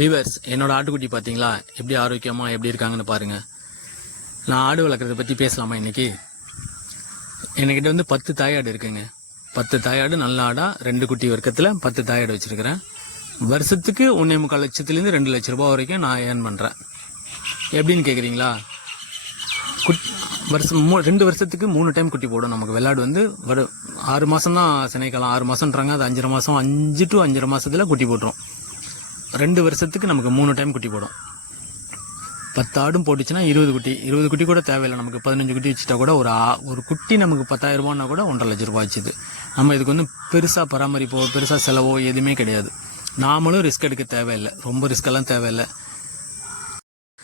Viewers என்னோட ஆட்டுக்குட்டி பார்த்தீங்களா எப்படி ஆரோக்கியமாக எப்படி இருக்காங்கன்னு பாருங்கள் நான் ஆடு வளர்க்குறத பற்றி பேசலாமா இன்றைக்கி என்கிட்ட வந்து பத்து தாயாடு இருக்குங்க. பத்து தாயாடு நல்ல ஆடாக ரெண்டு குட்டி வர்க்கத்தில் பத்து தாயாடு வச்சிருக்கிறேன். வருஷத்துக்கு ஒன்றே முக்கால் லட்சத்துலேருந்து ரெண்டு லட்ச ரூபா வரைக்கும் நான் ஏர்ன் பண்ணுறேன் எப்படின்னு கேட்குறீங்களா குட் வருஷம் மூ ரெண்டு வருஷத்துக்கு மூணு டைம் குட்டி போடும். நமக்கு வெள்ளாடு வந்து வர ஆறு மாதம் தான் சினைக்கலாம் ஆறு மாதம்ன்றாங்க அது அஞ்சரை மாதம் அஞ்சு டு அஞ்சரை மாதத்தில் குட்டி போட்டுரும். ரெண்டு வருஷத்துக்கு நமக்கு மூணு டைம் குட்டி போடும். பத்து ஆடும் போட்டுச்சுன்னா இருபது குட்டி. இருபது குட்டி கூட தேவையில்லை. நமக்கு பதினஞ்சு குட்டி வச்சுட்டா கூட ஒரு ஒரு குட்டி நமக்கு பத்தாயிரம் ரூபான்னா கூட ஒன்றரை லட்ச ரூபாய் ஆச்சுது. நம்ம இதுக்கு வந்து பெருசாக பராமரிப்போ பெருசாக செலவோ எதுவுமே கிடையாது. நாமளும் ரிஸ்க் எடுக்க தேவையில்லை. ரொம்ப ரிஸ்கெல்லாம் தேவையில்லை.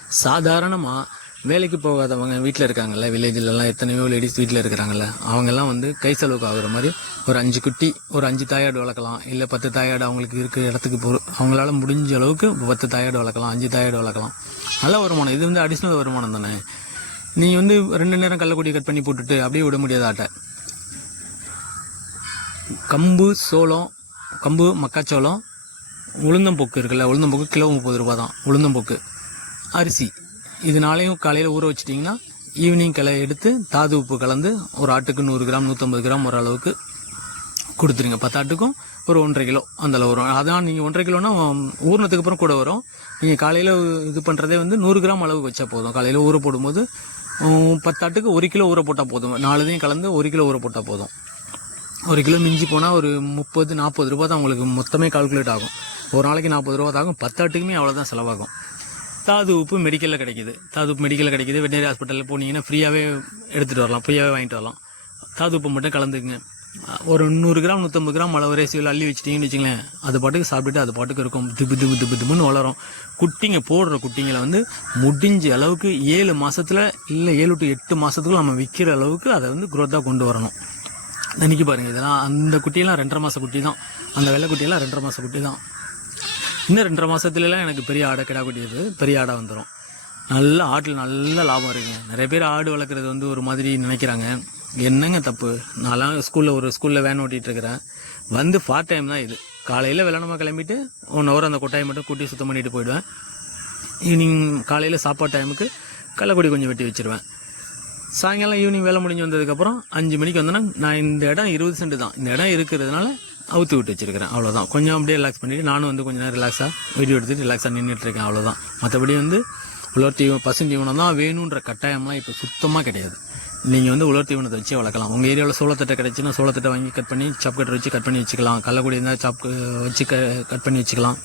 சாதாரணமாக வேலைக்கு போகாதவங்க வீட்டில் இருக்காங்கல்ல வில்லேஜ்லலாம் எத்தனையோ லேடிஸ் வீட்டில் இருக்கிறாங்கல்ல அவங்கெல்லாம் வந்து கை செலவுக்கு ஆகுற மாதிரி ஒரு அஞ்சு குட்டி ஒரு அஞ்சு தாயாடு வளர்க்கலாம். இல்லை பத்து தாயாடு அவங்களுக்கு இருக்கிற இடத்துக்கு பொறு அவங்களால முடிஞ்ச அளவுக்கு பத்து தாயாடு வளர்க்கலாம் அஞ்சு தாயாடு வளர்க்கலாம். நல்ல வருமானம். இது வந்து அடிஷ்னல் வருமானம் தானே? நீ வந்து ரெண்டு நேரம் கள்ளக்குடி கட் பண்ணி போட்டுட்டு அப்படியே விட முடியாத ஆட்டை. கம்பு சோளம் கம்பு மக்காச்சோளம் உளுந்தம்பொக்கு இருக்குல்ல உளுந்தம்பொக்கு கிலோ முப்பது ரூபா தான் உளுந்தம்பொக்கு அரிசி. இது நாளையும் காலையில் ஊற வச்சிட்டிங்கன்னா ஈவினிங் கிளை எடுத்து தாது உப்பு கலந்து ஒரு ஆட்டுக்கு நூறு கிராம் நூற்றம்பது கிராம் ஓரளவுக்கு கொடுத்துருங்க. பத்து ஆட்டுக்கும் ஒரு ஒன்றரை கிலோ அந்தளவு வரும். அதான் நீங்கள் ஒன்றரை கிலோனா ஊறினதுக்கு அப்புறம் கூட வரும். நீங்கள் காலையில் இது பண்ணுறதே வந்து நூறு கிராம் அளவுக்கு வச்சா போதும். காலையில் ஊற போடும்போது பத்தாட்டுக்கு ஒரு கிலோ ஊற போட்டால் போதும். நாலுதையும் கலந்து ஒரு கிலோ ஊற போட்டால் போதும். ஒரு கிலோ மிஞ்சி போனால் ஒரு முப்பது நாற்பது ரூபா தான் உங்களுக்கு மொத்தமே கால்குலேட் ஆகும். ஒரு நாளைக்கு நாற்பது ரூபா தான் ஆகும் பத்தாட்டுக்குமே அவ்வளோதான் செலவாகும். தாது உப்பு மெடிக்கலில் கிடைக்குது. தாது உப்பு மெடிக்கலில் கிடைக்குது. வெட்டினரி ஹாஸ்பிட்டலில் போனீங்கன்னா ஃப்ரீயாகவே எடுத்துகிட்டு வரலாம். ஃப்ரீயாகவே வாங்கிட்டு வரலாம். தாது உப்பு மட்டும் கலந்துக்குங்க. ஒரு நூறு கிராம் நூற்றம்பது கிராம் அளவு ரேசியில் அள்ளி வச்சிட்டிங்கன்னு வச்சுங்களேன் அது பாட்டுக்கு சாப்பிட்டுட்டு அது பாட்டுக்கு இருக்கும். திபு திபு திபு திபுன்னு வளரும். குட்டிங்க போடுற குட்டிங்களை வந்து முடிஞ்ச அளவுக்கு ஏழு மாதத்தில் இல்லை ஏழு டு எட்டு மாதத்துக்குள்ள நம்ம விற்கிற அளவுக்கு அதை வந்து குரோத்தாக கொண்டு வரணும். நினைக்கி பாருங்கள் இதெல்லாம் அந்த குட்டியெல்லாம் ரெண்டரை மாத குட்டி தான். அந்த வெள்ளை குட்டியெல்லாம் ரெண்டரை மாத குட்டி தான். இன்னும் ரெண்டரை மாதத்துலலாம் எனக்கு பெரிய ஆடை கிடா குட்டி பெரிய ஆடை வந்துடும் நல்ல ஆட்டில் நல்ல லாபம் இருக்குங்க நிறைய பேர் ஆடு வளர்க்குறது வந்து ஒரு மாதிரி நினைக்கிறாங்க. என்னங்க தப்பு? நான்லாம் ஸ்கூலில் ஒரு ஸ்கூலில் வேன் ஓட்டிகிட்டு இருக்கிறேன். வந்து பார்ட் டைம் தான் இது. காலையில் வெள்ளனமாக கிளம்பிட்டு ஒன் ஹவர் அந்த கொட்டாயை மட்டும் கூட்டி சுத்தம் பண்ணிட்டு போயிடுவேன். ஈவினிங் காலையில் சாப்பாடு டைமுக்கு கள்ளக்குடி கொஞ்சம் வெட்டி வச்சிருவேன். சாயங்காலம் ஈவினிங் வேலை முடிஞ்சு வந்ததுக்கப்புறம் அஞ்சு மணிக்கு வந்தோன்னா நான் இந்த இடம் இருபது சென்ட் தான். இந்த இடம் இருக்கிறதுனால அவுத்து விட்டு வச்சிருக்கிறேன். அவ்வளோதான் கொஞ்சம் அப்படியே ரிலாக்ஸ் பண்ணிவிட்டு நானும் வந்து கொஞ்சம் நேரம் ரிலாக்ஸாக வீடியோ எடுத்துகிட்டு ரிலாக்ஸாக நின்றுட்டு இருக்கேன் அவ்வளோதான் மற்றபடி வந்து உலர் தீவனம் பசு தீவனம் தான் வேணுன்ற கட்டாயம்லாம் இப்போ சுத்தமாக கிடையாது. நீங்கள் வந்து உலர் தீவனத்தை வச்சு வளர்க்கலாம். உங்கள் ஏரியாவில் சோளத்தட்டை கிடைச்சுன்னா சோளத்தட்டை வாங்கி கட் பண்ணி சாப் கட்டர் வச்சு கட் பண்ணி வச்சுக்கலாம். கள்ளக்குடி இருந்தால் சாப் வச்சு க கட் பண்ணி வச்சுக்கலாம்.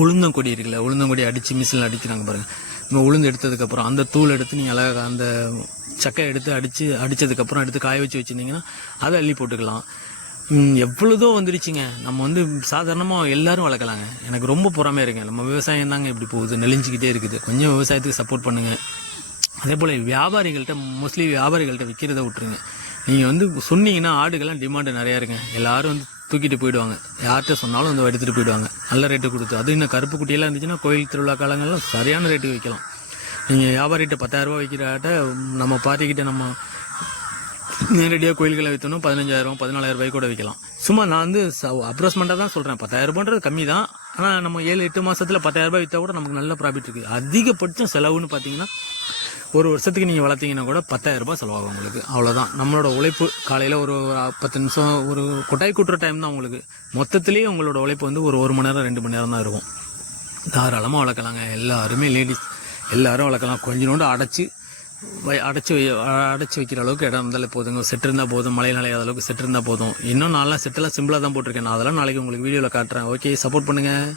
உளுந்தங்கொடி இருக்குல்ல உளுந்தங்கொடி அடித்து மிஷினில் அடிக்கிறாங்க பாருங்கள் நம்ம உளுந்து எடுத்ததுக்கப்புறம் அந்த தூள் எடுத்து நீங்கள் அழகாக அந்த சக்கை எடுத்து அடித்து அடித்ததுக்கப்புறம் எடுத்து காய வச்சு வச்சுருந்தீங்கன்னா அதை அள்ளி போட்டுக்கலாம். எவ்வளோதோ வந்துருச்சுங்க. நம்ம வந்து சாதாரணமாக எல்லோரும் வளர்க்கலாங்க. எனக்கு ரொம்ப பொறாமையாக இருக்குங்க. நம்ம விவசாயம் தாங்க இப்படி போகுது நெளிஞ்சிக்கிட்டே இருக்குது. கொஞ்சம் விவசாயத்துக்கு சப்போர்ட் பண்ணுங்கள் அதே போல் வியாபாரிகள்கிட்ட மோஸ்ட்லி வியாபாரிகள்கிட்ட விற்கிறத விட்டுருங்க. நீங்கள் வந்து சொன்னீங்கன்னா ஆடுகள்லாம் டிமாண்டு நிறையா இருக்குங்க. எல்லாரும் வந்து தூக்கிட்டு போயிடுவாங்க. யார்கிட்ட சொன்னாலும் வந்து எடுத்துகிட்டு போயிடுவாங்க. நல்ல ரேட்டு கொடுத்து. அது இன்னும் கருப்பு குட்டியெல்லாம் இருந்துச்சுன்னா கோயில் திருவிழா காலங்கள்லாம் சரியான ரேட்டு வைக்கலாம் நீங்கள் வியாபாரிகிட்ட பத்தாயிரரூபா வைக்கிற ஆட்டை நம்ம பாட்டிக்கிட்ட நம்ம நேரடியாக கோயில்களை விற்றணும் பதினஞ்சாயிரம் பதினாலாயிரம் ரூபாய் கூட விற்கலாம் சும்மா நான் வந்து அப்ரோஸ்மெண்ட்டாக தான் சொல்கிறேன் பத்தாயிரம் ரூபான்றது கம்மி தான். ஆனால் நம்ம ஏழு எட்டு மாதத்தில் பத்தாயிரம் ரூபாய் விற்றா கூட நமக்கு நல்ல ப்ராஃபிட் இருக்குது. அதிகபட்சம் செலவுன்னு பார்த்தீங்கன்னா ஒரு வருஷத்துக்கு நீங்கள் வளர்த்தீங்கன்னா கூட பத்தாயிரம் ரூபாய் செலவாகும் உங்களுக்கு. அவ்வளோதான் நம்மளோட உழைப்பு காலையில் ஒரு பத்து நிமிஷம் ஒரு கொட்டாய் கூட்டுற டைம் தான் உங்களுக்கு. மொத்தத்திலேயே உங்களோட உழைப்பு வந்து ஒரு ஒரு மணி நேரம் ரெண்டு மணி நேரம் தான் இருக்கும். தாராளமாக வளர்க்கலாங்க. எல்லாருமே லேடிஸ் எல்லாரும் வளர்க்கலாம் கொஞ்சோண்டு அடைச்சி வை- அடைச்சி வை அடைச்சி வைக்கிற அளவுக்கு இடம் இருந்தாலே போதுங்க. செட் இருந்தால் போதும் மழை நிலையாத அளவுக்கு செட் இருந்தால் போதும். இன்னும் நான்லாம் செட்டெல்லாம் சிம்பிளாக தான் போட்டிருக்கேன். நான் அதெல்லாம் நாளைக்கு உங்களுக்கு வீடியோவில் காட்டுறேன். ஓகே சப்போர்ட் பண்ணுங்கள்